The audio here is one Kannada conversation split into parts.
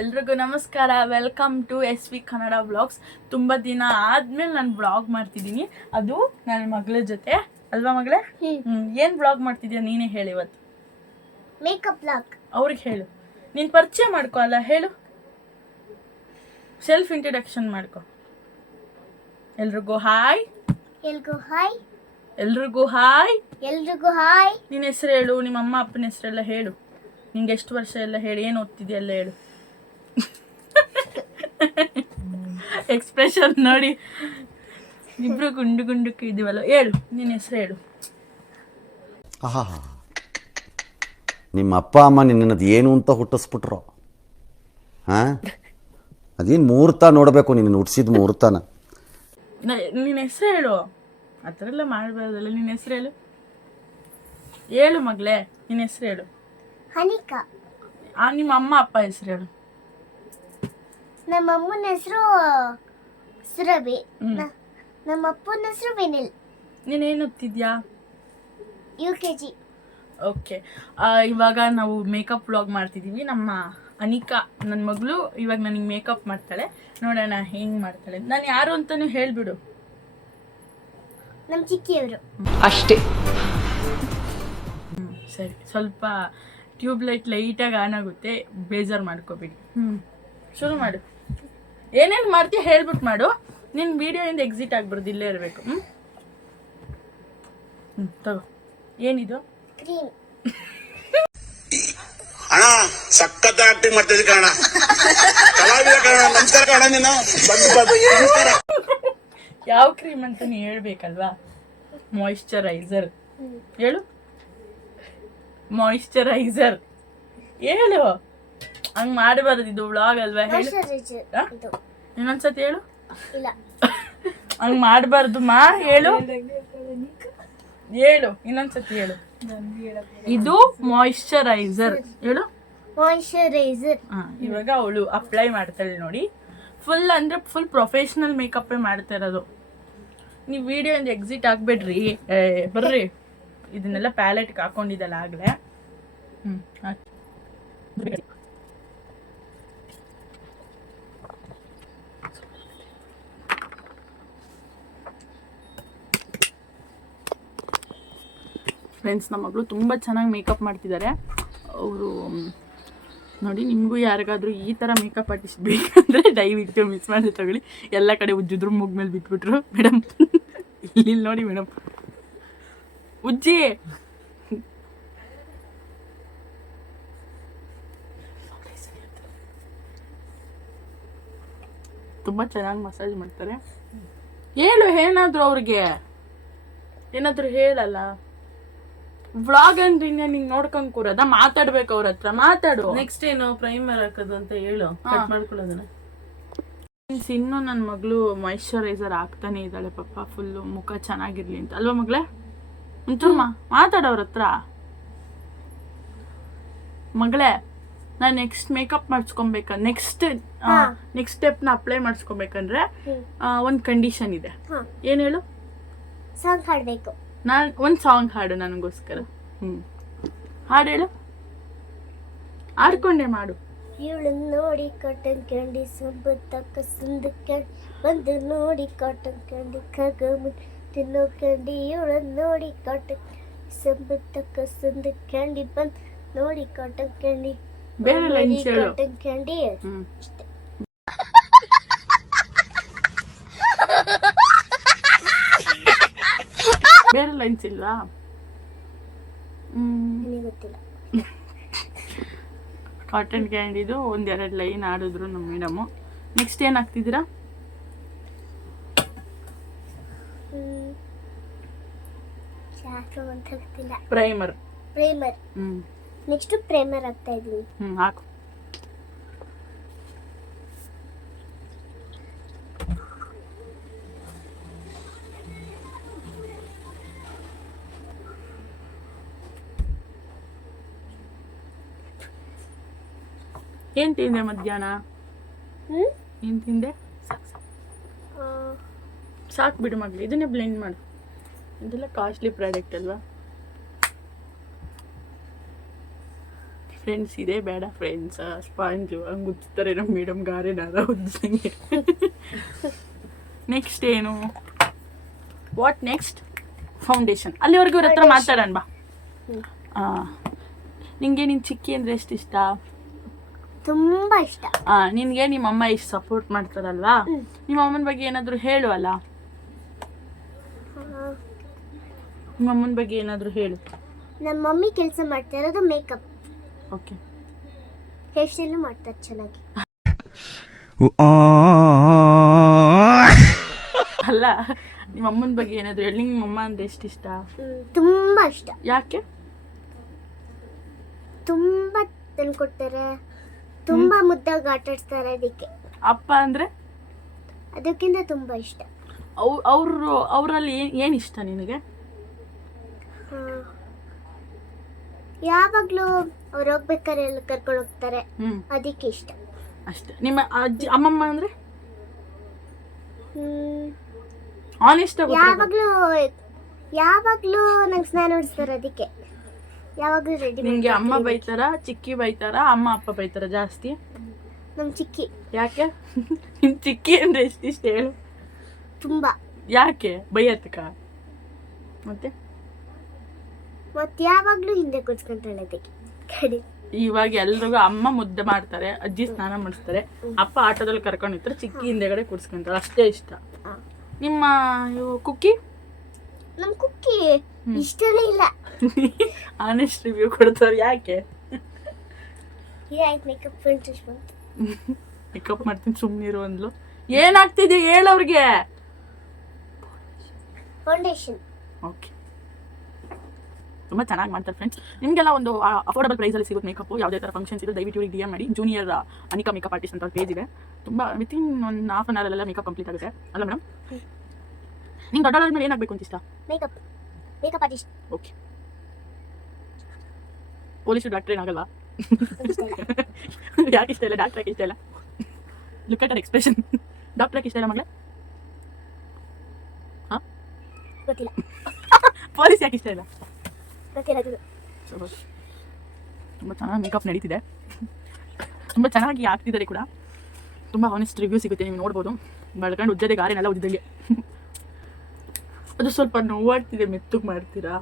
ಎಲ್ರಿಗೂ ನಮಸ್ಕಾರ. Welcome to SV Kannada vlogs. ತುಂಬ ದಿನ ಆದಮೇಲೆ ನಾನು ವ್ಲಾಗ್ ಮಾಡ್ತಿದ್ದೀನಿ, ಅದು ನನ್ನ ಮಗಳ ಜೊತೆ ಅಲ್ವಾ ಮಗಳೇ? ಏನು ವ್ಲಾಗ್ ಮಾಡ್ತಿದ್ಯಾ ನೀನೇ ಹೇಳಿ ಇವತ್ತು? Makeup vlog. ಅವ್ರಿಗೆ ಹೇಳು, ನೀನು ಪರಿಚಯ ಮಾಡ್ಕೊ ಅಲ್ಲ, ಹೇಳು, ಸೆಲ್ಫ್ ಇಂಟ್ರಡಕ್ಷನ್ ಮಾಡ್ಕೊ. ಎಲ್ರಿಗೂ ಹಾಯ್. ಎಲ್ರಿಗೂ ಹಾಯ್. ಎಲ್ರಿಗೂ ಹಾಯ್. ಎಲ್ರಿಗೂ ಹಾಯ್. ನಿನ್ನ ಹೆಸರು ಹೇಳು, ನಿಮ್ಮ ಅಮ್ಮ ಅಪ್ಪನ ಹೆಸರೆಲ್ಲ ಹೇಳು, ನಿಂಗೆ ಎಷ್ಟು ವರ್ಷ ಎಲ್ಲ ಹೇಳಿ, ಏನು ಓದ್ತಿದ್ಯಾ ಎಲ್ಲ ಹೇಳು. ಎಕ್ಸ್ಪ್ರೆಷನ್ ನೋಡಿ, ಇಬ್ರು ಗುಂಡು ಗುಂಡಕ್ಕೆ ಇದೀವಲ್ಲ. ಹೇಳು, ನಿನ್ನ ಹೆಸರು ಹೇಳು. ಆಹಾ, ನಿಮ್ಮ ಅಪ್ಪ ಅಮ್ಮ ನಿನ್ನದು ಏನು ಅಂತ ಹುಟ್ಟಿಸ್ಬಿಟ್ರು? ಹಾಂ, ಅದೇನು ಮುಹೂರ್ತ ನೋಡಬೇಕು, ನಿನ್ನ ಹುಟ್ಟಿಸಿದ ಮುಹೂರ್ತನ. ನಿನ್ನ ಹೆಸರು ಹೇಳು, ಆ ಥರ ಎಲ್ಲ ಮಾಡಬಾರ್ದಲ್ಲ. ನಿನ್ನ ಹೆಸರು ಹೇಳು, ಹೇಳು ಮಗಳೇ, ನಿನ್ನ ಹೆಸರು ಹೇಳು. ಹನಿಕಾ. ನಿಮ್ಮ ಅಮ್ಮ ಅಪ್ಪ ಹೆಸರು ಹೇಳು. ನಮ್ಮ ಅಮ್ಮನ ಹೆಸರು ಸುರಭಿ, ನಮ್ಮ ಅಪ್ಪನ ಹೆಸರು ವಿನಿಲ್. ನೀನೇನು ಓದ್ತಿದ್ಯಾ? UKG. ಓಕೆ, ಇವಾಗ ನಾವು ಮೇಕಪ್ ವ್ಲಾಗ್ ಮಾಡ್ತಿದ್ದೀವಿ. ನಮ್ಮ ಅನಿಕಾ, ನನ್ನ ಮಗಳು, ಇವಾಗ ನನಗೆ ಮೇಕಪ್ ಮಾಡ್ತಾಳೆ. ನೋಡೋಣ ಹೆಂಗೆ ಮಾಡ್ತಾಳೆ. ನಾನು ಯಾರು ಅಂತಲೂ ಹೇಳಿಬಿಡು. ನಮ್ಮ ಚಿಕ್ಕಿಯವರು ಅಷ್ಟೇ. ಸರಿ, ಸ್ವಲ್ಪ ಟ್ಯೂಬ್ಲೈಟ್ ಲೈಟಾಗಿ ಆನ್ ಆಗುತ್ತೆ, ಬೇಜಾರು ಮಾಡ್ಕೋಬೇಡಿ. ಶುರು ಮಾಡು. ಏನೇನು ಮಾಡ್ತೀಯ ಹೇಳ್ಬಿಟ್ಟು ಮಾಡು. ನಿನ್ನ ವಿಡಿಯೋಯಿಂದ ಎಕ್ಸಿಟ್ ಆಗ್ಬಾರ್ದು, ಇಲ್ಲೇ ಇರಬೇಕು. ತಗೋ. ಏನಿದು? ಕ್ರೀಮ್. ಅಣ್ಣ ಸಖತ್ ಆಕ್ಟಿಂಗ್ ಮಾಡ್ತಿದ್ದೆ ಕಣ, ಕಲಾವಿದ ಕಣ. ನಮಸ್ಕಾರ ಕಣ, ನೀನು ಯಾವ ಕ್ರೀಮ್ ಅಂತ ನೀ ಹೇಳ್ಬೇಕಲ್ವಾ? ಮಾಯಿಶ್ಚರೈಸರ್ ಹೇಳು. ಮಾಯಿಶ್ಚರೈಸರ್ ಹೇಳು. ಹಂಗೆ ಮಾಡಬಾರ್ದು, ಇದು ವ್ಲಾಗ್ ಅಲ್ವಾ? ಹೇಳು. ಇನ್ನೊಂದ್ಸತಿ ಹೇಳು. ಇಲ್ಲ, ಹಂಗೆ ಮಾಡಬಾರ್ದು ಮಾ. ಹೇಳು ಹೇಳು, ಇನ್ನೊಂದ್ಸತಿ ಹೇಳು. ಇದು ಮಾಯಿಶ್ಚರೈಸರ್ ಹೇಳು. ಮಾಯಿಶ್ಚರೈಸರ್. ಇವಾಗ ಅವಳು ಅಪ್ಲೈ ಮಾಡ್ತಾಳೆ ನೋಡಿ. ಫುಲ್ ಅಂದರೆ ಫುಲ್ ಪ್ರೊಫೆಷ್ನಲ್ ಮೇಕಪ್ಪೇ ಮಾಡ್ತಾ ಇರೋದು. ನೀವು ವಿಡಿಯೋಯಿಂದ ಎಕ್ಸಿಟ್ ಆಗಬೇಡ್ರಿ, ಬರ್ರಿ. ಇದನ್ನೆಲ್ಲ ಪ್ಯಾಲೆಟ್ಗೆ ಹಾಕೊಂಡಿದ್ದಲ್ಲ ಆಗಲೇ. ಫ್ರೆಂಡ್ಸ್, ನಮ್ಮ ಮಗಳು ತುಂಬ ಚೆನ್ನಾಗಿ ಮೇಕಪ್ ಮಾಡ್ತಿದ್ದಾರೆ. ಅವರು ನೋಡಿ, ನಿಮಗೂ ಯಾರಿಗಾದ್ರೂ ಈ ಥರ ಮೇಕಪ್ ಆರ್ಟಿಸ್ಟ್ ಬೇಕಂದರೆ ದಯವಿಟ್ಟು ಮಿಸ್ ಮಾಡಿ ತಗೊಳ್ಳಿ. ಎಲ್ಲ ಕಡೆ ಉಜ್ಜಿದ್ರು ಮುಗ್ ಮೇಲೆ ಬಿಟ್ಬಿಟ್ರು ಮೇಡಮ್. ಇಲ್ಲಿ ನೋಡಿ ಮೇಡಮ್, ಉಜ್ಜಿ. ತುಂಬ ಚೆನ್ನಾಗಿ ಮಸಾಜ್ ಮಾಡ್ತಾರೆ. ಹೇಳು ಏನಾದರೂ ಅವ್ರಿಗೆ, ಏನಾದರೂ ಹೇಳಲ್ಲ. ವ್ಲಾಗ್ ಅಂದ್ರೆ ಇನ್ನ ನಿಂಗೆ ನೋಡ್ಕೊಂಡ್ ಕೂರದ, ಮಾತಾಡ್ಬೇಕು ಅವ್ರ ಹತ್ರ. ಮಾತಾಡು. ನೆಕ್ಸ್ಟ್ ಏನು ಪ್ರೈಮರ್ ಹಾಕೋದು ಅಂತ ಹೇಳು, ಕಟ್ ಮಾಡ್ಕೊಳ್ಳೋದನ್ನ. ಇನ್ನು ನನ್ನ ಮಗಳು ಮಾಯಿಶ್ಚರೈಸರ್ ಹಾಕ್ತಾನೆ ಇದ್ದಾಳೆ ಪಾಪ, ಫುಲ್ಲು ಮುಖ ಚೆನ್ನಾಗಿರ್ಲಿ ಅಂತ ಅಲ್ವಾ ಮಗಳೇ? ಒಂಚೂರು ಮಾತಾಡೋರ ಹತ್ರ. ಮಗಳೇ, ನಾನು ನೆಕ್ಸ್ಟ್ ಮೇಕಪ್ ಮಾಡಿಸ್ಕೊಬೇಕ, ನೆಕ್ಸ್ಟ್ ಸ್ಟೆಪ್ನ ಅಪ್ಲೈ ಮಾಡಿಸ್ಕೊಬೇಕಂದ್ರೆ ಒಂದು ಕಂಡೀಷನ್ ಇದೆ. ಏನು ಹೇಳು? ಸಾಂಗ್ ಹಾಡಬೇಕು. ನಾನು ಒಂದು ಸಾಂಗ್ ಹಾಡು ನನಗೋಸ್ಕರ. ಹಾಡು ಹೇಳು. ಆಡ್ಕೊಂಡೆ ಮಾಡು. ಇವಳು ನೋಡಿ ಕಾಟನ್ ಕ್ಯಾಂಡಿ ಸೊಂಬು ತಕ್ಕ ಸುಂದು ಕ್ಯಾಂಡಿ ಬಂದು ನೋಡಿ ಕಾಟನ್ ಕ್ಯಾಂಡಿ ಕಗಮು ತಿನ್ನೋ ಕ್ಯಾಂಡಿ. ಇವಳು ನೋಡಿ ಕಾಟನ್ ಸೊಂಬು ತಕ್ಕ ಸುಂದು ಕ್ಯಾಂಡಿ ಬಂದು ನೋಡಿ ಕಾಟನ್ ಕ್ಯಾಂಡಿ. ಬೇರೆ ಲೈನ್ಸ್ ಹೇಳು. Cotton candy. ಬೇರೆ ಲೈನ್ಸ್ ಇಲ್ವಾ? ಗೊತ್ತಿಲ್ಲ. ಕಾಟನ್ ಕ್ಯಾಂಡಿದು ಒಂದೆರಡು ಲೈನ್ ಆಡಿದ್ರು ನಮ್ಮ ಮೇಡಮು. ನೆಕ್ಸ್ಟ್ ಏನು ಹಾಕ್ತಿದ್ದೀರಾ? ಪ್ರೈಮರ್. ಪ್ರೈಮರ್. ನೆಕ್ಸ್ಟ್ ಪ್ರೈಮರ್ ಹಾಕ್ತಾ ಇದೀನಿ. ಹಾಕು. ಏನು ತಿಂದೆ ಮಧ್ಯಾಹ್ನ? ಏನು ತಿಂದೆ? ಸಾಕು ಬಿಡು ಮಗಳು, ಇದನ್ನೇ ಬ್ಲೆಂಡ್ ಮಾಡು. ಇದೆಲ್ಲ ಕಾಸ್ಟ್ಲಿ ಪ್ರಾಡಕ್ಟ್ ಅಲ್ವಾ? ಫ್ರೆಂಡ್ಸ್ ಇದೇ ಬೇಡ ಫ್ರೆಂಡ್ಸ್, ಸ್ಪಾಂಜು ಹಂಗೆ ಉಜ್ತಾರೆ ನಮ್ಮ ಮೇಡಮ್ ಗಾರೆನಾರ ಉಜ್ಜಂಗೆ. ನೆಕ್ಸ್ಟ್ ಏನು, ವಾಟ್ ನೆಕ್ಸ್ಟ್? ಫೌಂಡೇಶನ್. ಅಲ್ಲಿವರೆಗೂ ಇವ್ರ ಹತ್ರ ಮಾತಾಡೋಣ ಬಾ. ನಿಂಗೆ ನಿನ್ನ ಚಿಕ್ಕಿ ಅಂದರೆ ಎಷ್ಟು ಇಷ್ಟ? ತುಂಬಾ ಇಷ್ಟ. ನಿನಗೆ ನಿಮ್ಮ ಅಮ್ಮ ಎಷ್ಟು ಸಪೋರ್ಟ್ ಮಾಡ್ತಾರಲ್ವಾ, ನಿಮ್ಮ ಅಮ್ಮನ ಬಗ್ಗೆ ಏನಾದರೂ ಹೇಳುವಲ್ಲ. ನಿಮ್ಮ ಅಮ್ಮನ ಬಗ್ಗೆ ಏನಾದರೂ ಹೇಳು. ನಮ್ಮ ಮಮ್ಮಿ ಕೆಲಸ ಮಾಡ್ತಾ ಇರೋದು ಮೇಕಪ್. ಓಕೆ. ಹೇರ್ ಸ್ಟೈಲ್ ಮಾಡ್ತಾರೆ ಚೆನ್ನಾಗಿ. ಅಲ್ಲ, ನಿಮ್ಮ ಅಮ್ಮನ ಬಗ್ಗೆ ಏನಾದರೂ ಹೇಳಿ. ನಿಮ್ಮ ಅಮ್ಮ ಅಂದರೆ ಎಷ್ಟು ಇಷ್ಟ? ತುಂಬಾ ಇಷ್ಟ. ಯಾಕೆ? ತುಂಬಾ ತಂದ್ಕೊಡ್ತಾರೆ, ತುಂಬಾ ಮುದ್ದಾಗಿ ಆಟಾಡ್ತಾರೆ, ಅದಕ್ಕೆ. ಅಪ್ಪ ಅಂದರೆ? ಅದಕ್ಕಿಂತ ತುಂಬಾ ಇಷ್ಟ. ಅವರಲ್ಲಿ ಏನು ಇಷ್ಟ ನಿನಗೆ? ಯಾವಾಗ್ಲೂ ಅವ್ರು ಹೋಗ್ಬೇಕಾದ್ರೆ ಎಲ್ಲ ಕರ್ಕೊಂಡು ಹೋಗ್ತಾರೆ, ಅದಕ್ಕೆ ಇಷ್ಟ ಅಷ್ಟೇ. ನಿಮ್ಮ ಅಜ್ಜಿ ಅಮ್ಮಮ್ಮ ಅಂದರೆ? ಆನೆಸ್ಟ್. ಯಾವಾಗ್ಲೂ ನಂಗೆ ಸ್ನಾನ ಹೊಡಿಸ್ತಾರೆ, ಅದಕ್ಕೆ ಯಾವಾಗ್ಲೂ ರೆಡಿ. ನಿಂಗೆ ಅಮ್ಮ ಬೈತಾರ, ಚಿಕ್ಕಿ ಬೈತಾರ, ಅಮ್ಮ ಅಪ್ಪ ಬೈತಾರ ಜಾಸ್ತಿ? ನಮ್ ಚಿಕ್ಕಿ. ಯಾಕೆ? ನಿನ್ ಚಿಕ್ಕಿ ಅಂದ್ರೆ ಎಷ್ಟಿಷ್ಟ ಹೇಳು? ತುಂಬಾ. ಯಾಕೆ ಬೈಯತ್ಕ? ಮತ್ತೆ ಯಾವಾಗ್ಲೂ ಹಿಂದೆ ಕೂರ್ಸ್ಕೊಂತಾಳೆ, ಅದಕ್ಕೆ ಕಡೆ. ಇವಾಗ ಎಲ್ರಿಗೂ ಅಮ್ಮ ಮುದ್ದೆ ಮಾಡ್ತಾರೆ, ಅಜ್ಜಿ ಸ್ನಾನ ಮಾಡಿಸ್ತಾರೆ, ಅಪ್ಪ ಆಟೋದಲ್ಲಿ ಕರ್ಕೊಂಡಿರ್ತಾರೆ, ಚಿಕ್ಕಿ ಹಿಂದೆಗಡೆ ಕೂರ್ಸ್ಕೊಂತಾರೆ, ಅಷ್ಟೇ ಇಷ್ಟ. ನಿಮ್ಮ ಕುಕ್ಕಿ? ನಮ್ ಕುಕ್ಕಿ ಇಷ್ಟನೇ ಇಲ್ಲ. ಆನೆಸ್ಟ್ ರಿವ್ಯೂ ಕೊಡ್ತಾರೆ. ಯಾಕೆ? ಮೇಕಪ್ ಮಾಡ್ತೀನಿ ಸುಮ್ಮನಿರು ಅಂದ್ಲು. ಏನಾಗ್ತಿದೆ ಹೇಳವ್ರಿಗೆ? ಫೌಂಡೇಶನ್. ಓಕೆ. ತುಂಬ ಚೆನ್ನಾಗಿ ಮಾಡ್ತಾರೆ ಫ್ರೆಂಡ್ಸ್. ನಿಮಗೆಲ್ಲ ಒಂದು ಅಫೋರ್ಡಬಲ್ ಪ್ರೈಸಲ್ಲಿ ಸಿಗುತ್ತೆ ಮೇಕಪ್ಪು. ಯಾವುದೇ ಥರ ಫಂಕ್ಷನ್ಸ್ ಇದೆ ದಯವಿಟ್ಟು ಇವ್ರಿಗೆ DM ಮಾಡಿ. ಜೂನಿಯರ್ ಅನಿಕಾ ಮೇಕಪ್ ಆರ್ಟಿಸ್ಟ್ ಅಂತ ಪೇಜ್ ಇದೆ. ತುಂಬ ವಿತಿನ್ ಒಂದು ಹಾಫ್ ಆನ್ ಅವರಲ್ಲೆಲ್ಲ ಮೇಕಪ್ ಕಂಪ್ಲೀಟ್ ಆಗುತ್ತೆ ಅಲ್ಲ ಮೇಡಮ್? ನಿಂಗೆ ದೊಡ್ಡವಳ ಮೇಲೆ ಏನಾಗಬೇಕು ಅಂತ ಇಷ್ಟ? Makeup artist. Okay. Police doctor ಏನಾಗಲ್ವಾ? ಯಾಕೆ ಇಷ್ಟ ಇಲ್ಲ? ಡಾಕ್ಟ್ರ್ ಯಾಕೆ ಇಷ್ಟ ಇಲ್ಲ? Look at expression. ಡಾಕ್ಟ್ರ್ ಯಾಕೆ ಇಷ್ಟ ಇಲ್ಲ ಮಗಳೇ? ಹಾಂ, ಗೊತ್ತಿಲ್ಲ. ಪೊಲೀಸ್ ಯಾಕೆ ಇಷ್ಟ ಇಲ್ಲ? ಗೊತ್ತಿಲ್ಲ. ತುಂಬ ಚೆನ್ನಾಗಿ ಮೇಕಪ್ ನಡೀತಿದೆ, ತುಂಬ ಚೆನ್ನಾಗಿ ಆಗ್ತಿದ್ದಾರೆ ಕೂಡ. ತುಂಬ ಹಾನೆಸ್ಟ್ ರಿವ್ಯೂ ಸಿಗುತ್ತೆ, ನೀವು ನೋಡ್ಬೋದು. ಬೆಳ್ಕೊಂಡು ಉಜ್ಜದೆ ಗಾರೆನೆಲ್ಲ ಉಜ್ಜಿದಂಗೆ. ಅದು ಸ್ವಲ್ಪ ನೋವಾಗ್ತಿದೆ, ಮೆತ್ತಗೆ ಮಾಡ್ತೀರಾ?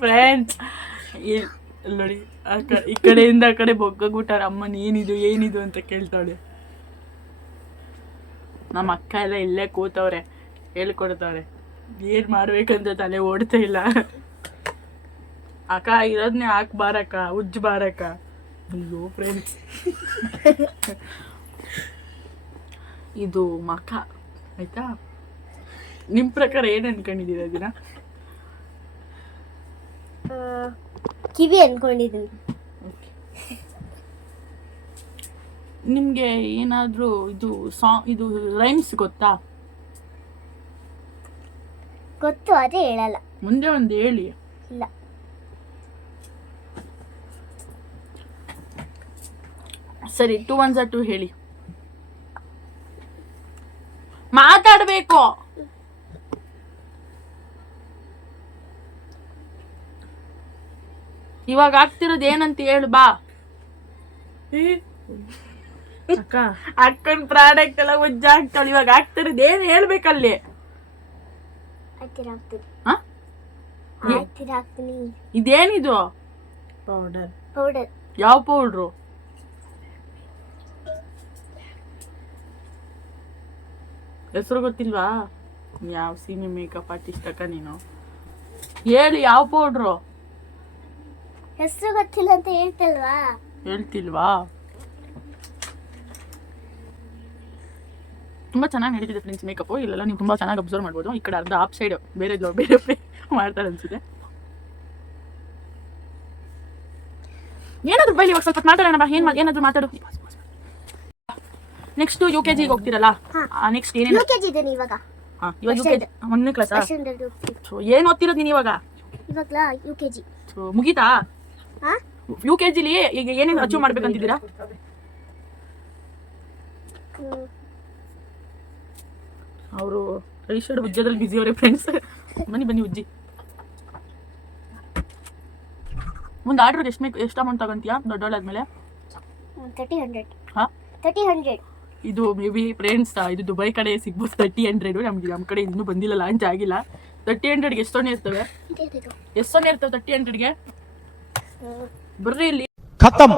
ಫ್ರೆಂಡ್ಸ್ ನೋಡಿ, ಈ ಕಡೆಯಿಂದ ಆ ಕಡೆ ಬೊಗ್ಗೂಟಾರ. ಅಮ್ಮನ ಏನಿದು ಅಂತ ಕೇಳ್ತಾಳೆ. ನಮ್ಮ ಅಕ್ಕ ಎಲ್ಲ ಇಲ್ಲೇ ಕೂತವ್ರೆ, ಹೇಳ್ಕೊಡ್ತಾವ್ರೆ. ಏನು ಮಾಡ್ಬೇಕಂತ ತಲೆ ಓಡ್ತಾ ಇಲ್ಲ. ಅಕ್ಕ ಇರೋದನ್ನೇ ಹಾಕ್ಬಾರಕ್ಕ, ಉಜ್ಜಬಾರಕ್ಕ. ಅಯ್ಯೋ ಫ್ರೆಂಡ್ಸ್, ಇದು ಮಕ್ಕ ಆಯ್ತಾ? ನಿಮ್ಮ ಪ್ರಕಾರ ಏನು ಅನ್ಕೊಂಡಿದ್ದೀರ ದಿನ? ಕಿವಿ ಅನ್ಕೊಂಡಿದ್ದೀನಿ. ನಿಮಗೆ ಏನಾದರೂ ಇದು ರೈಮ್ಸ್ ಗೊತ್ತಾ? ಗೊತ್ತು, ಅದೇ ಹೇಳಲ್ಲ. ಮುಂದೆ ಒಂದು ಹೇಳಿ. ಇಲ್ಲ. ಸರಿ, 2 1 2 ಹೇಳಿ. ಮಾತಾಡಬೇಕು. ಇವಾಗ ಆಗ್ತಿರೋದು ಏನಂತ ಹೇಳು ಬಾ. ಅಕ್ಕ ಅಕ್ಕನ ಪ್ರಾಡಕ್ಟ್ ಎಲ್ಲ ಉಜ್ಜಾಗ್ತಾಳೆ. ಇವಾಗ ಆಗ್ತಿರೋದು ಏನು ಹೇಳ್ಬೇಕಲ್ಲಿ? ಇದೇನಿದು? ಪೌಡರ್. ಯಾವ ಪೌಡ್ರು? ಹೆಸರು ಗೊತ್ತಿಲ್ವಾ? ಯಾವ ಸೀಮೆ ಮೇಕಪ್ ಆರ್ಟಿಸ್ಟ್ ಅಕ್ಕ ನೀನು? ಹೇಳಿ, ಯಾವ ಪೌಡ್ರು? ಹೆಸರು ಗೊತ್ತಿಲ್ಲ ಅಂತ ಹೇಳ್ತಿಲ್ವಾ? ತುಂಬ ಚೆನ್ನಾಗಿ ನಡೀತಿದೆ ಫ್ರೆಂಡ್ಸ್ ಮೇಕಪ್ಪು. ಇಲ್ಲೆಲ್ಲ ನೀವು ತುಂಬ ಚೆನ್ನಾಗಿ ಅಬ್ಸರ್ವ್ ಮಾಡ್ಬೋದು. ಈ ಕಡೆ ಅರ್ಧ ಆಫ್ ಸೈಡ್ ಬೇರೆ ಮಾಡ್ತಾರೆ ಅನ್ಸುತ್ತೆ. ಏನಾದ್ರು ಬೈಲಿ, ಇವಾಗ ಸ್ವಲ್ಪ ಮಾತಾಡೋಣ ಬಾ. ಏನಾದ್ರು ಮಾತಾಡು. ನೆಕ್ಸ್ಟ್ UKG ಹೋಗ್ತಿರಲ್ಲ, ನೆಕ್ಸ್ಟ್ ಏನೇನು? UKG ಇದೆ ಇವಾಗ. ಇವಾಗ UKG 1ನೇ ಕ್ಲಾಸಾ? ಏನು ಓದ್ತಿರೋದು ನೀನು ಇವಾಗ? UKG. ಮುಗೀತಾ ಹಾ UKG ಲಿ ಈಗ ಏನೇನು ಅಚೀವ್ ಮಾಡ್ಬೇಕಂತಿದ್ದೀರಾ? ಅವರು ಐಷಡ್ ಉಜ್ಜೋದ್ರಲ್ಲಿ ಬಿಸಿ ಅವರೇ ಫ್ರೆಂಡ್ಸ್. ಬನ್ನಿ ಉಜ್ಜಿ. ಮುಂದೆ ಆರ್ಡ್ರಿಗೆ ಎಷ್ಟು ಅಮೌಂಟ್ ತಗೊಂತೀಯಾ ದೊಡ್ಡವಳಾದ್ಮೇಲೆ? 30-100. ಹಾಂ 30-100. ಇದು ಮೇ ಬಿ ಫ್ರೆಂಡ್ಸ್ ಇದು ದುಬೈ ಕಡೆ ಸಿಗ್ಬೋದು 30-100. ನಮ್ಮ ಕಡೆ ಇನ್ನೂ ಬಂದಿಲ್ಲ, ಲಾಂಚ್ ಆಗಿಲ್ಲ. 30-100ಗೆ ಎಷ್ಟು ಸೊನ್ನೆ ಇರ್ತವೆ? ಎಷ್ಟು ಸೊನ್ನೆ ಇರ್ತವೆ 30-100ಗೆ? ಬರ್ರಿ ಇಲ್ಲಿ. खत्म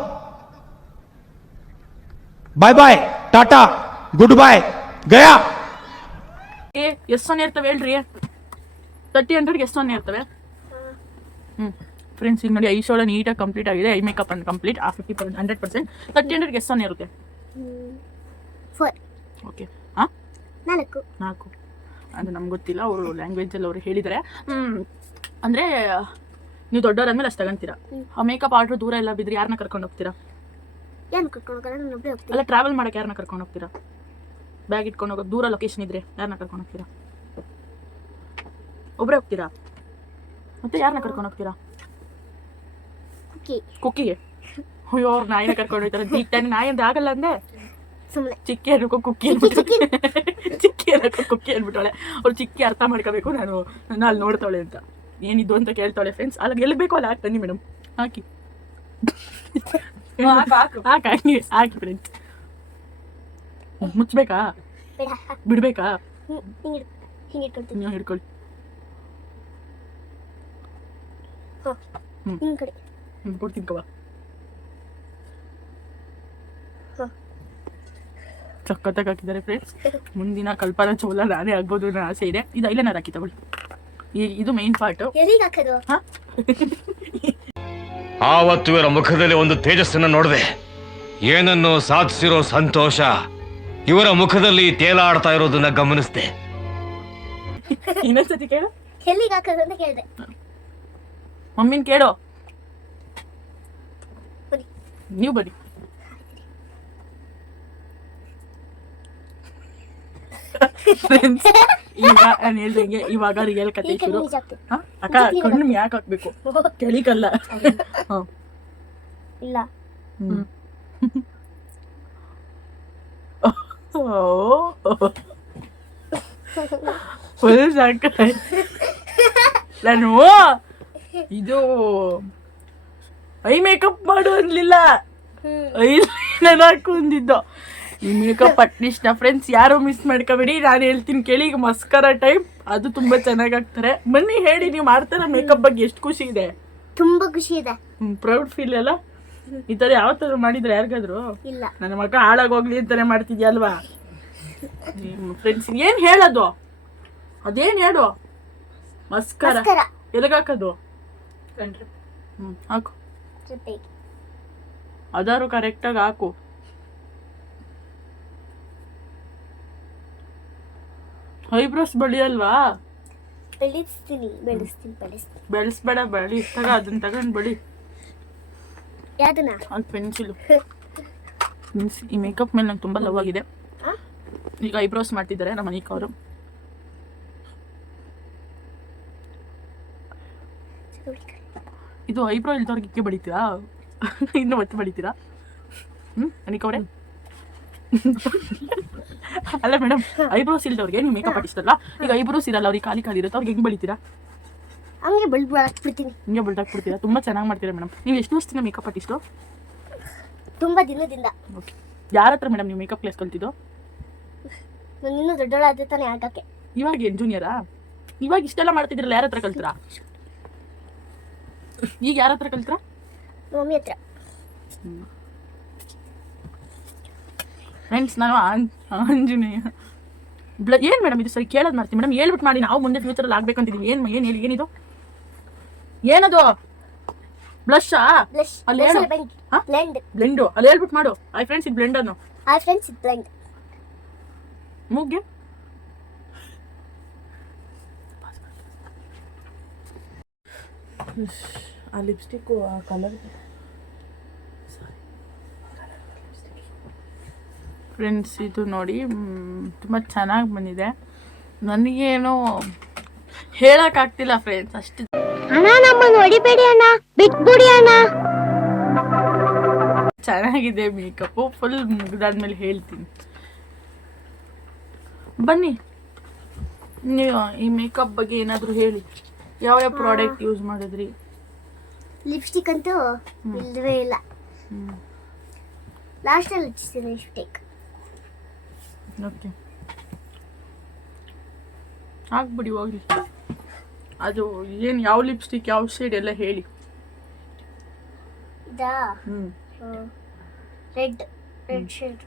bye bye tata goodbye गया ಎಷ್ಟು ಸೊನ್ನೆ ಇರ್ತವೆ ಹೇಳ್ರಿ? 30-100ಗೆ ಎಷ್ಟು ಸೊನ್ನೆ ಇರ್ತವೆ? ಫ್ರೆಂಡ್ಸ್ ಈಗ ನೋಡಿ ಐಶೋಳ ನೀಟಾಗಿ ಕಂಪ್ಲೀಟ್ ಆಗಿದೆ. I makeup and complete 50%, 100%. 30-100ಗೆ ಎಷ್ಟು ಸೊನ್ನೆ ಇರುತ್ತೆ? 4. ಓಕೆ. ಹಾಂ 4. ಅದು ನಮ್ಗೆ ಗೊತ್ತಿಲ್ಲ, ಅವರು ಲ್ಯಾಂಗ್ವೇಜಲ್ಲಿ ಅವರು ಹೇಳಿದ್ದಾರೆ. ಅಂದರೆ ನೀವು ದೊಡ್ಡವರಾದ್ಮೇಲೆ ಅಷ್ಟು ತಗೊಂತೀರಾ. ಆ ಮೇಕಪ್ ಆರ್ಡ್ರ್ ದೂರ ಎಲ್ಲ ಬಿದ್ದರೆ ಯಾರನ್ನ ಕರ್ಕೊಂಡು ಹೋಗ್ತೀರಾ? ಏನು ಕರ್ಕೊಂಡು ಹೋಗಲ್ಲ, ನಾನು ಒಬ್ಬಳೇ ಹೋಗ್ತೀನಿ. ಅಲ್ಲ ಟ್ರಾವೆಲ್ ಮಾಡೋಕೆ ಯಾರನ್ನ ಕರ್ಕೊಂಡು ಹೋಗ್ತೀರಾ? ಬ್ಯಾಗ್ ಇಟ್ಕೊಂಡು ಹೋಗೋದು ದೂರ ಲೊಕೇಶನ್ ಇದ್ರೆ ಯಾರನ್ನ ಕರ್ಕೊಂಡು ಹೋಗ್ತೀರಾ? ಒಬ್ಬರೇ ಹೋಗ್ತೀರಾ? ಮತ್ತೆ ಯಾರನ್ನ ಕರ್ಕೊಂಡು ಹೋಗ್ತೀರಾ? ಕುಕ್ಕಿಗೆ? ಅಯ್ಯೋ ಅವ್ರು ನಾಯಿನ ಕರ್ಕೊಂಡು ಹೋಗ್ತಾರೆ. ದೀಟಾನೆ ನಾಯಿ ಅಂತ ಆಗಲ್ಲ ಅಂದೆ. ಸುಮ್ಮನೆ ಚಿಕ್ಕಿ ಅನ್ನೋಕ್ಕೂ ಕುಕ್ಕಿ ಚಿಕ್ಕಿ ಅನ್ನೋಕ್ಕೂ ಕುಕ್ಕಿ ಅಂದ್ಬಿಟ್ಟವಳೆ. ಅವ್ರು ಚಿಕ್ಕಿ ಅರ್ಥ ಮಾಡ್ಕೋಬೇಕು, ನಾನು ಅಲ್ಲಿ ನೋಡ್ತಾಳೆ ಅಂತ ಏನಿದ್ದು ಅಂತ ಕೇಳ್ತಾಳೆ. ಫ್ರೆಂಡ್ಸ್ ಅಲ್ಲ ಗೆಲ್ಲಬೇಕು ಅಲ್ಲ, ಹಾಕ್ತಾನೆ ಮೇಡಮ್ ಹಾಕಿ ಹಾಕಿ ಫ್ರೆಂಡ್ಸ್. ಮುಚ್ಚಬೇಕಾ ಬೇಡ, ಬಿಡ್ಬೇಕಾ? ಹಿಂಗೆ ಇಟ್ಕೊಳ್ತೀನಿ. ನೀವು ಹಿಡ್ಕೊಳ್ಳಿ. ಹಿಂಗೆ ಕಡೆ ಕೊಡ್ತೀನಿ ಕವ. ಸಖತ್ತಾಗಿ ಹಾಕಿದ್ದಾರೆ ಫ್ರೆಂಡ್ಸ್. ಮುಂದಿನ ಕಲ್ಪನಾ ಚೌಲ ನಾನೇ ಆಗ್ಬೋದು ಅನ್ನೋ ಆಸೆ ಇದೆ. ಇದು ಐಲೈನರ್ ಹಾಕಿ ತಗೊಳ್ಳಿ. ಇದು ಮೇನ್ ಪಾರ್ಟ್. ಎಲ್ಲಿಗೆ ಹಾಕೋದು? ಆವತ್ತು ಇವರ ಮುಖದಲ್ಲಿ ಒಂದು ತೇಜಸ್ಸನ್ನು ನೋಡಿದೆ. ಏನನ್ನು ಸಾಧಿಸಿರೋ ಸಂತೋಷ ಇವರ ಮುಖದಲ್ಲಿ ತೇಲಾಡ್ತಾ ಇರೋದನ್ನ ಗಮನಿಸಿದೆ. ಇನ್ನೊಂದ್ಸತಿ ಕೇಳು. ಎಲ್ಲಿಗೆ ಹಾಕೋದು ಅಂತ ಕೇಳಿದೆ. ಮಮ್ಮಿನ ಕೇಳು. ಬನ್ನಿ. ನೀವು ಬನ್ನಿ. ಈಗ ನಾನು ಹೇಳ್ದಂಗೆ ಇವಾಗ ರಿಯಲ್ ಕತೆ ಶುರು. ಅಕ್ಕ ಕಣ್ಣು ಯಾಕೆ ಹಾಕ್ಬೇಕು? ಕೆಳಿಕಲ್ಲ. ಇಲ್ಲ ಫುಲ್ ಸಾಕ. ನಾನು ಇದು ಐ ಮೇಕಪ್ ಮಾಡು ಅನ್ಲಿಲ್ಲ, ಐಲೈನರ್ ಹಾಕು ಅಂದಿದ್ದು. ಈ ಮೇಕಪ್ ಅಟ್ಲೀಸ್ಟ್ ಫ್ರೆಂಡ್ಸ್ ಯಾರು ಮಿಸ್ ಮಾಡ್ಕೋಬೇಡಿ. ನಾನು ಹೇಳ್ತೀನಿ ಕೇಳಿ. ಈಗ ಮಸ್ಕರ ಟೈಪ್ ಅದು ತುಂಬ ಚೆನ್ನಾಗಿ ಆಗ್ತಾರೆ. ಬನ್ನಿ ಹೇಳಿ, ನೀವು ಮಾಡ್ತಾರ ಮೇಕಪ್ ಬಗ್ಗೆ ಎಷ್ಟು ಖುಷಿ ಇದೆ? ತುಂಬಾ ಖುಷಿ ಇದೆ. ಪ್ರೌಡ್ ಫೀಲ್ ಅಲ್ಲ? ಈ ಥರ ಯಾವತ್ತಾದ್ರು ಮಾಡಿದ್ರೆ ಯಾರಿಗಾದ್ರು? ಇಲ್ಲ. ನನ್ನ ಮಗ ಹಾಳಾಗೋಗ್ಲಿ ಅಂತಾನೆ ಮಾಡ್ತಿದ್ಯಾ ಅಲ್ವಾ? ಫ್ರೆಂಡ್ಸ್ ಏನು ಹೇಳೋದು? ಅದೇನು ಹೇಳು? ಮಸ್ಕರ ಎಲ್ಲಿಗಾಕೋದು? ಹಾಕು, ಅದಾರು ಕರೆಕ್ಟಾಗಿ ಹಾಕು. ಐಬ್ರೋಸ್ ಬಳಿಯಲ್ವಾ? ಬೆಳೆಸ್ತೀನಿ. ಬೆಳೆಸ್ಬೇಡ, ಬಳಿ ತಗ, ಅದನ್ನ ತಗೊಂಡು ಬಳಿ. ಯಾವ್ದನ್ನ? ಅದು ಪೆನ್ಸಿಲು. ಈ ಮೇಕಪ್ ಮೇಲೆ ನಂಗೆ ತುಂಬ ಲವ್ ಆಗಿದೆ. ಈಗ ಐಬ್ರೋಸ್ ಮಾಡ್ತಿದ್ದಾರೆ ನಮ್ಮ ಮನಿಕ ಅವರು. ಇದು ಐಬ್ರೋ ಇಲ್ದವ್ರಿಗೆ ಇಕ್ಕೆ ಬಡಿತೀರಾ? ಇನ್ನು ಮತ್ತೆ ಬಡಿತೀರಾ? ಅನಿಕ ಅವರೇ ಅಲ್ಲ ಮೇಡಮ್, ಐಬ್ರೋಸ್ ಇಲ್ದವ್ರಿಗೆ ನೀವು ಮೇಕಪ್ ಹಾಕಿಸ್ತಲ್ಲ. ಈಗ ಐಬ್ರೋಸ್ ಇರಲ್ಲ, ಅವ್ರಿಗೆ ಖಾಲಿ ಇರುತ್ತೆ, ಅವ್ರಿಗೆ ಹೆಂಗೆ ಬಳಿತೀರಾ? ಹಂಗೆ ಬಳ್ದಾಕ್ಬಿಡ್ತೀನಿ. ಹಿಂಗೆ ಬಳ್ದಾಕ್ಬಿಡ್ತೀರಾ? ತುಂಬ ಚೆನ್ನಾಗಿ ಮಾಡ್ತೀರಾ ಮೇಡಮ್. ನೀವು ಎಷ್ಟು ವರ್ಷದಿಂದ ಮೇಕಪ್ ಆರ್ಟಿಸ್ಟು? ತುಂಬ ದಿನದಿಂದ. ಓಕೆ. ಯಾರ ಹತ್ರ ಮೇಡಮ್ ನೀವು ಮೇಕಪ್ ಕ್ಲಾಸ್ ಕಲ್ತಿದ್ದು? ನಾನು ಇನ್ನೂ ದೊಡ್ಡವಳಾದ್ರೆ ತಾನೇ ಆಗೋಕ್ಕೆ. ಇವಾಗ ಏನು ಜೂನಿಯರಾ? ಇವಾಗ ಇಷ್ಟೆಲ್ಲ ಮಾಡ್ತಿದ್ರಲ್ಲ, ಯಾರ ಹತ್ರ ಕಲ್ತ್ರಾ? ಈಗ ಯಾರ ಹತ್ರ ಕಲ್ತ್ರಾ? ಮಮ್ಮಿ ಹತ್ರ. ಫ್ರೆಂಡ್ಸ್ ನಾನು ಆಂಜನೇಯ ಏನು ಮೇಡಮ್ ಇದು? ಸರಿ ಕೇಳೋದು ಮಾಡ್ತೀನಿ ಮೇಡಮ್, ಹೇಳ್ಬಿಟ್ಟು ಮಾಡಿ. ನಾವು ಮುಂದೆ ಫ್ಯೂಚರಲ್ಲಿ ಆಗ್ಬೇಕಂತಿದ್ದೀವಿ. ಏನು ಹೇಳಿ, ಏನಿದು? ಏನದು? ಬ್ಲಷಾ? ಅಲ್ಲಿ ಹೇಳು. ಬ್ಲೆಂಡು ಅಲ್ಲಿ ಹೇಳ್ಬಿಟ್ಟು ಮಾಡು. ಐ ಫ್ರೆಂಡ್ಸ್ ಇದು ಬ್ಲೆಂಡ್ ಅನ್ನು. ಮೂಗ್ಗೆ ಆ ಲಿಪ್ಸ್ಟಿಕ್ಕು ಆ ಕಲರ್. ಫ್ರೆಂಡ್ಸ್ ಇದು ನೋಡಿ ತುಂಬ ಚೆನ್ನಾಗಿ ಬಂದಿದೆ. ನನಗೇನು ಹೇಳೋಕ್ಕಾಗ್ತಿಲ್ಲ ಫ್ರೆಂಡ್ಸ್, ಅಷ್ಟು. ಅಣ್ಣ ನಮ್ಮನ್ನು ಹೊಡಿಬೇಡಿ ಅಣ್ಣ, ಬಿಟ್ಬಿಡಿ ಅಣ್ಣ. ಚೆನ್ನಾಗಿದೆ ಮೇಕಪ್ಪು. ಫುಲ್ ಮುಗ್ದಾದ್ಮೇಲೆ ಹೇಳ್ತೀನಿ. ಬನ್ನಿ, ನೀವು ಈ ಮೇಕಪ್ ಬಗ್ಗೆ ಏನಾದರೂ ಹೇಳಿ. ಯಾವ ಪ್ರಾಡಕ್ಟ್ ಯೂಸ್ ಮಾಡಿದ್ರಿ? ಲಿಪ್ಸ್ಟಿಕ್ ಅಂತೂ ಇಲ್ಲವೇ ಇಲ್ಲ. ಲಾಸ್ಟಲ್ಲಿ ಹಚ್ಚಿದ್ದೀನಿ ಲಿಪ್ಸ್ಟಿಕ್. ಓಕೆ, ಹಾಕ್ಬಿಡಿ ಹೋಗ್ಲಿ. ಅದು ಏನು, ಯಾವ ಲಿಪ್ಸ್ಟಿಕ್, ಯಾವ ಶೇಡ್ ಎಲ್ಲ ಹೇಳಿ. ಇದಾ ರೆಡ್ ಶೇಡ್.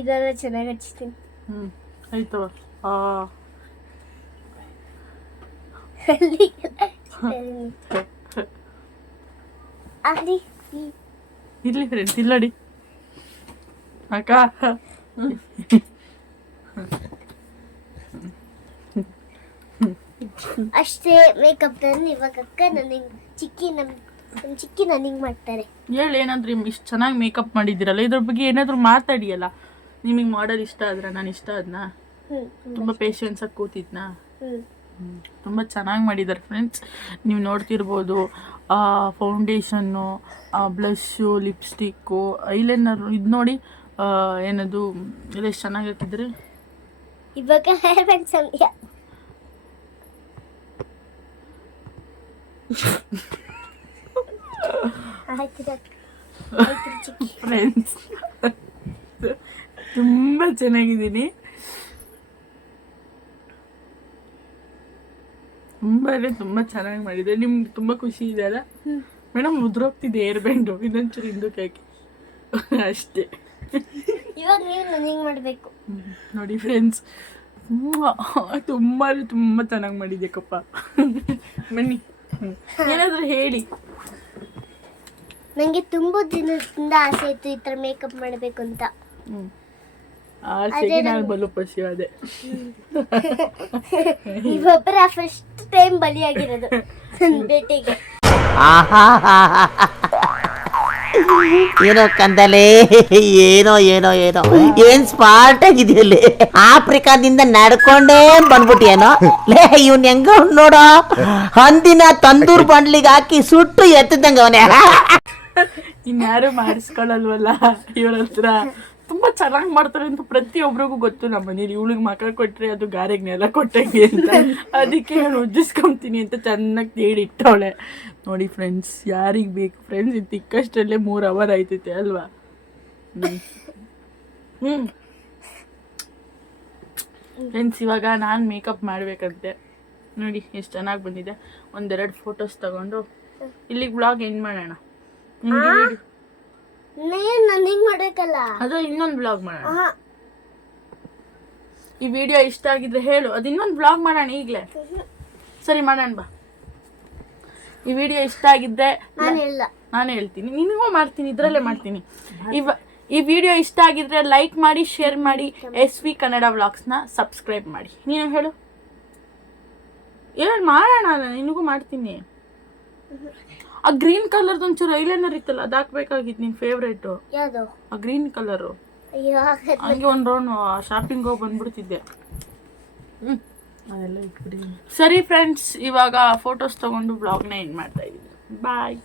ಇದೆಲ್ಲ ಚೆನ್ನಾಗಿ ಹಚ್ಚಿದ್ದೀನಿ. ಆಯ್ತವ. ಇರ್ಲಿ ಫ್ರೆಂಡ್ಸ್, ಇಲ್ಲಡಿ ಅಕ್ಕ. ಅಷ್ಟೇ ಮೇಕಪ್ ತಂದು ಇವಾಗ ಅಕ್ಕ ನನಗೆ ಚಿಕ್ಕಿ ನನಗೆ ಮಾಡ್ತಾರೆ. ಹೇಳಿ, ಏನಾದ್ರೂ ಇಷ್ಟು ಚೆನ್ನಾಗಿ ಮೇಕಪ್ ಮಾಡಿದ್ದೀರಲ್ಲ, ಇದ್ರ ಬಗ್ಗೆ ಏನಾದರೂ ಮಾತಾಡಿಯಲ್ಲ. ನಿಮಗೆ ಮಾಡಲ್ ಇಷ್ಟ ಆದ್ರೆ ನಾನು ಇಷ್ಟ ಆದ್ನಾ? ತುಂಬ ಪೇಷನ್ಸಾಗಿ ಕೂತಿದ್ನಾ? ತುಂಬ ಚೆನ್ನಾಗಿ ಮಾಡಿದ್ದಾರೆ ಫ್ರೆಂಡ್ಸ್. ನೀವು ನೋಡ್ತಿರ್ಬೋದು, ಫೌಂಡೇಶನ್ನು, ಬ್ಲಷ್ಷು, ಲಿಪ್ಸ್ಟಿಕ್ಕು, ಐಲೈನರು. ಇದು ನೋಡಿ, ಏನದು ಎಲ್ಲ ಎಷ್ಟು ಚೆನ್ನಾಗಿ ಹಾಕಿದ್ರಿ. ಇವಾಗ ಹೇರ್ ಬ್ಯಾಂಡ್ ಸಮಯ. ಫ್ರೆಂಡ್ಸ್, ತುಂಬ ಚೆನ್ನಾಗಿದ್ದೀನಿ. ತುಂಬ ಚೆನ್ನಾಗಿ ಮಾಡಿದೆ. ನಿಮ್ಗೆ ತುಂಬ ಖುಷಿ ಇದೆ ಅಲ್ಲ ಮೇಡಮ್? ಉದ್ರೋಗ್ತಿದೆ ಏರ್ ಬ್ಯಾಂಡು. ಇನ್ನೊಂಚೂರು ಹಿಂದಕ್ಕೆ ಹಾಕಿ ಅಷ್ಟೇ. ಇವಾಗ ನೀವು ನನಗೆ ಮಾಡಬೇಕು. ನೋಡಿ ಫ್ರೆಂಡ್ಸ್, ತುಂಬ ಚೆನ್ನಾಗಿ ಮಾಡಿದ್ಯಕ್ಕಪ್ಪ. ಬನ್ನಿ, ಏನಾದರೂ ಹೇಳಿ. ನನಗೆ ತುಂಬ ದಿನದಿಂದ ಆಸೆ ಇತ್ತು ಈ ಥರ ಮೇಕಪ್ ಮಾಡಬೇಕು ಅಂತ. ಆಸೆಗೆ ನಾನು ಬಲು ಪಶು ಅದೇ. ಇವೊಬ್ಬರ ಫಸ್ಟ್ ಟೈಮ್ ಬಲಿಯಾಗಿರೋದು ನನ್ನ ಭೇಟಿಗೆ. ಏನೋ ಕಂದಲೆ, ಏನೋ ಏನೋ ಏನೋ ಏನ್ ಸ್ಮಾರ್ಟ್ ಆಗಿದೆಯಲ್ಲಿ. ಆಫ್ರಿಕಾದಿಂದ ನಡ್ಕೊಂಡೇ ಬಂದ್ಬಿಟ್ಟಿಯೇನೋ. ಲೇ, ಇವ್ನ ಹೆಂಗ ನೋಡೋ, ಹಂದಿನ ತಂದೂರ್ ಬಂಡ್ಲಿಗೆ ಹಾಕಿ ಸುಟ್ಟು ಎತ್ತದಂಗ ಅವನೇ. ಇನ್ಯಾರು ಮಾಡಿಸ್ಕೊಳ್ಳಲ್ವಲ್ಲ ಇವ್ರ ಹತ್ರ. ತುಂಬ ಚೆನ್ನಾಗಿ ಮಾಡ್ತಾರೆ ಅಂತ ಪ್ರತಿಯೊಬ್ಬರಿಗೂ ಗೊತ್ತು ನಮ್ಮ ಮನೇಲಿ. ಇವಳಿಗೆ ಮಕ್ಕ ಕೊಟ್ಟರೆ ಅದು ಗಾರೆಗೆ ನೆಲ ಕೊಟ್ಟಂಗೆ ಅಂತ. ಅದಕ್ಕೆ ನಾನು ಉಜ್ಜಿಸ್ಕೊತೀನಿ ಅಂತ ಚೆನ್ನಾಗಿ ತೇಡಿಟ್ಟವಳೆ. ನೋಡಿ ಫ್ರೆಂಡ್ಸ್, ಯಾರಿಗೆ ಬೇಕು ಫ್ರೆಂಡ್ಸ್, ಇದು ತಿಕ್ಕಷ್ಟರಲ್ಲೇ 3 ಅವರ್ ಆಯ್ತೈತೆ ಅಲ್ವಾ? ಫ್ರೆಂಡ್ಸ್, ಇವಾಗ ನಾನು ಮೇಕಪ್ ಮಾಡಬೇಕಂತೆ. ನೋಡಿ ಎಷ್ಟು ಚೆನ್ನಾಗಿ ಬಂದಿದೆ. 1-2 ಫೋಟೋಸ್ ತಗೊಂಡು ಇಲ್ಲಿಗೆ ಬ್ಲಾಗ್ ಎಂಡ್ ಮಾಡೋಣ. ನನಗೆ ಮಾಡಬೇಕಲ್ಲ, ಅದು ಇನ್ನೊಂದು ಬ್ಲಾಗ್ ಮಾಡೋಣ. ಈ ವಿಡಿಯೋ ಇಷ್ಟ ಆಗಿದ್ರೆ ಹೇಳು, ಅದು ಇನ್ನೊಂದು ಬ್ಲಾಗ್ ಮಾಡೋಣ ಈಗಲೇ. ಸರಿ, ಮಾಡೋಣ ಬಾ. ಈ ವಿಡಿಯೋ ಇಷ್ಟ ಆಗಿದ್ರೆ ನಾನು ಹೇಳ್ತೀನಿ, ನಿನಗೂ ಮಾಡ್ತೀನಿ, ಇದರಲ್ಲೇ ಮಾಡ್ತೀನಿ. ಈ ವಿಡಿಯೋ ಇಷ್ಟ ಆಗಿದ್ರೆ ಲೈಕ್ ಮಾಡಿ, ಶೇರ್ ಮಾಡಿ, SV ಕನ್ನಡ ವ್ಲಾಗ್ಸ್ನ ಸಬ್ಸ್ಕ್ರೈಬ್ ಮಾಡಿ. ನೀನು ಹೇಳು ಮಾಡೋಣ, ನಿನಗೂ ಮಾಡ್ತೀನಿ. ಆ ಗ್ರೀನ್ ಕಲರ್ದು ಒಂಚೂರು ಐಲೈನರ್ ಇತ್ತಲ್ಲ, ಅದು ಹಾಕ್ಬೇಕಾಗಿತ್ತು. ನಿನ್ನ ಫೇವ್ರೇಟು ಯಾವುದು? ಆ ಗ್ರೀನ್ ಕಲರು. ಹಂಗೆ ಒಂದು ರೌಂಡ್ ಶಾಪಿಂಗ್ ಹೋಗಿ ಬಂದ್ಬಿಡ್ತಿದ್ದೆ. ಅದೆಲ್ಲ ಇಟ್ಬಿಡಿ. ಸರಿ ಫ್ರೆಂಡ್ಸ್, ಇವಾಗ ಫೋಟೋಸ್ ತಗೊಂಡು ಬ್ಲಾಗ್ನ ಎಂಡ್ ಮಾಡ್ತಾ ಇದ್ದೀನಿ. ಬಾಯ್.